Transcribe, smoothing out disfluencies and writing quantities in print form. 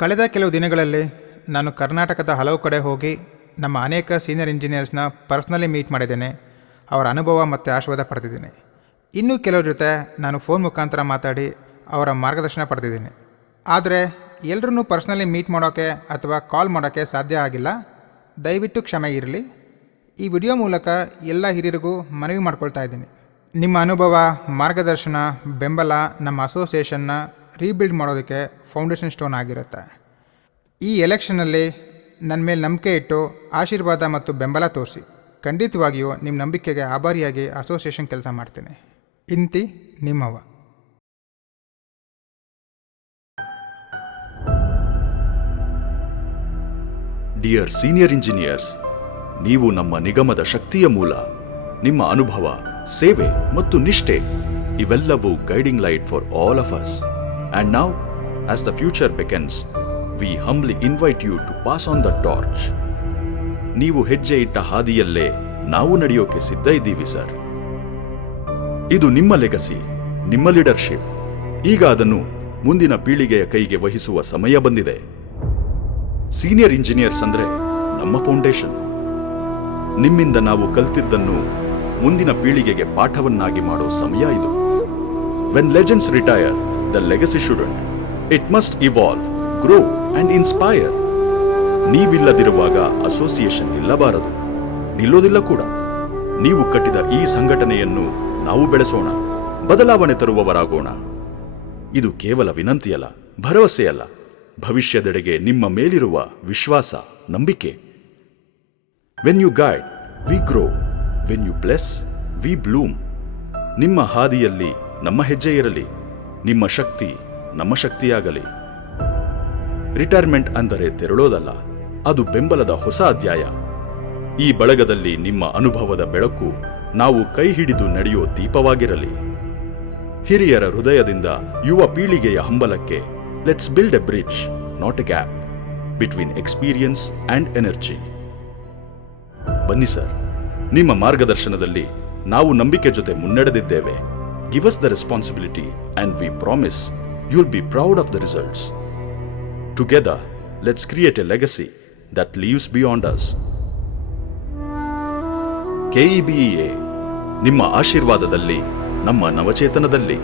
ಕಳೆದ ಕೆಲವು ದಿನಗಳಲ್ಲಿ ನಾನು ಕರ್ನಾಟಕದ ಹಲವು ಕಡೆ ಹೋಗಿ ನಮ್ಮ ಅನೇಕ ಸೀನಿಯರ್ ಇಂಜಿನಿಯರ್ಸ್ನ ಪರ್ಸ್ನಲಿ ಮೀಟ್ ಮಾಡಿದ್ದೇನೆ. ಅವರ ಅನುಭವ ಮತ್ತು ಆಶೀರ್ವಾದ ಪಡೆದಿದ್ದೇನೆ. ಇನ್ನೂ ಕೆಲವ್ರ ಜೊತೆ ನಾನು ಫೋನ್ ಮುಖಾಂತರ ಮಾತಾಡಿ ಅವರ ಮಾರ್ಗದರ್ಶನ ಪಡೆದಿದ್ದೇನೆ. ಆದರೆ ಎಲ್ಲರನ್ನೂ ಪರ್ಸ್ನಲಿ ಮೀಟ್ ಮಾಡೋಕ್ಕೆ ಅಥವಾ ಕಾಲ್ ಮಾಡೋಕ್ಕೆ ಸಾಧ್ಯ ಆಗಿಲ್ಲ. ದಯವಿಟ್ಟು ಕ್ಷಮೆ ಇರಲಿ. ಈ ವಿಡಿಯೋ ಮೂಲಕ ಎಲ್ಲ ಹಿರಿಯರಿಗೂ ಮನವಿ ಮಾಡ್ಕೊಳ್ತಾ ಇದ್ದೀನಿ. ನಿಮ್ಮ ಅನುಭವ, ಮಾರ್ಗದರ್ಶನ, ಬೆಂಬಲ ನಮ್ಮ ಅಸೋಸಿಯೇಷನ್ನ ರೀಬಿಲ್ಡ್ ಮಾಡೋದಕ್ಕೆ ಫೌಂಡೇಶನ್ ಸ್ಟೋನ್ ಆಗಿರುತ್ತೆ. ಈ ಎಲೆಕ್ಷನ್ನಲ್ಲಿ ನನ್ನ ಮೇಲೆ ನಂಬಿಕೆ ಇಟ್ಟು ಆಶೀರ್ವಾದ ಮತ್ತು ಬೆಂಬಲ ತೋರಿಸಿ. ಖಂಡಿತವಾಗಿಯೂ ನಿಮ್ಮ ನಂಬಿಕೆಗೆ ಆಭಾರಿಯಾಗಿ ಅಸೋಸಿಯೇಷನ್ ಕೆಲಸ ಮಾಡ್ತೀನಿ. ಇಂತಿ ನಿಮ್ಮವ. ಡಿಯರ್ ಸೀನಿಯರ್ ಇಂಜಿನಿಯರ್ಸ್, ನೀವು ನಮ್ಮ ನಿಗಮದ ಶಕ್ತಿಯ ಮೂಲ. ನಿಮ್ಮ ಅನುಭವ, ಸೇವೆ ಮತ್ತು ನಿಷ್ಠೆ ಇವೆಲ್ಲವೂ guiding light for all of us. And now, as the future beckons, we humbly invite you to pass on the torch. ನೀವು ಹೆಜ್ಜೆ ಇಟ್ಟ ಹಾದಿಯಲ್ಲೇ ನಾವು ನಡೆಯೋಕೆ ಸಿದ್ಧ ಇದ್ದೀವಿ ಸರ್. ಇದು ನಿಮ್ಮ ಲೆಗಸಿ, ನಿಮ್ಮ ಲೀಡರ್ಶಿಪ್. ಈಗ ಅದನ್ನು ಮುಂದಿನ ಪೀಳಿಗೆಯ ಕೈಗೆ ವಹಿಸುವ ಸಮಯ ಬಂದಿದೆ. ಸೀನಿಯರ್ ಇಂಜಿನಿಯರ್ಸ್ ಅಂದ್ರೆ ನಮ್ಮ ಫೌಂಡೇಶನ್. ನಿಮ್ಮಿಂದ ನಾವು ಕಲ್ತಿದ್ದನ್ನು ಮುಂದಿನ ಪೀಳಿಗೆಗೆ ಪಾಠವನ್ನಾಗಿ ಮಾಡೋ ಸಮಯ ಇದು. When legends retire, the legacy shouldn't. It must evolve, grow and inspire. ನೀವಿಲ್ಲದಿರುವಾಗ ಅಸೋಸಿಯೇಷನ್ ನಿಲ್ಲಬಾರದು, ನಿಲ್ಲೋದಿಲ್ಲ ಕೂಡ. ನೀವು ಕಟ್ಟಿದ ಈ ಸಂಘಟನೆಯನ್ನು ನಾವು ಬೆಳೆಸೋಣ, ಬದಲಾವಣೆ ತರುವವರಾಗೋಣ. ಇದು ಕೇವಲ ವಿನಂತಿಯಲ್ಲ, ಭರವಸೆಯಲ್ಲ, ಭವಿಷ್ಯದೆಡೆಗೆ ನಿಮ್ಮ ಮೇಲಿರುವ ವಿಶ್ವಾಸ, ನಂಬಿಕೆ. When you guide, we grow. When you bless, we bloom. ನಿಮ್ಮ ಹಾದಿಯಲ್ಲಿ ನಮ್ಮ ಹೆಜ್ಜೆ ಇರಲಿ, ನಿಮ್ಮ ಶಕ್ತಿ ನಮ್ಮ ಶಕ್ತಿಯಾಗಲಿ. ರಿಟೈರ್ಮೆಂಟ್ ಅಂದರೆ ತೆರಳೋದಲ್ಲ, ಅದು ಬೆಂಬಲದ ಹೊಸ ಅಧ್ಯಾಯ. ಈ ಬಳಗದಲ್ಲಿ ನಿಮ್ಮ ಅನುಭವದ ಬೆಳಕು ನಾವು ಕೈ ಹಿಡಿದು ನಡೆಯೋ ದೀಪವಾಗಿರಲಿ. ಹಿರಿಯರ ಹೃದಯದಿಂದ ಯುವ ಪೀಳಿಗೆಯ ಹಂಬಲಕ್ಕೆ let's build a bridge, not a gap, between experience and energy. ಬನ್ನಿ ಸರ್, ನಿಮ್ಮ ಮಾರ್ಗದರ್ಶನದಲ್ಲಿ ನಾವು ನಂಬಿಕೆ ಜೊತೆ ಮುನ್ನಡೆದಿದ್ದೇವೆ. Give us the responsibility and we promise you'll be proud of the results. Together, let's create a legacy that lives beyond us. KEBEA, ನಿಮ್ಮ ಆಶೀರ್ವಾದದಲ್ಲಿ, ನಮ್ಮ ನವಚೇತನದಲ್ಲಿ.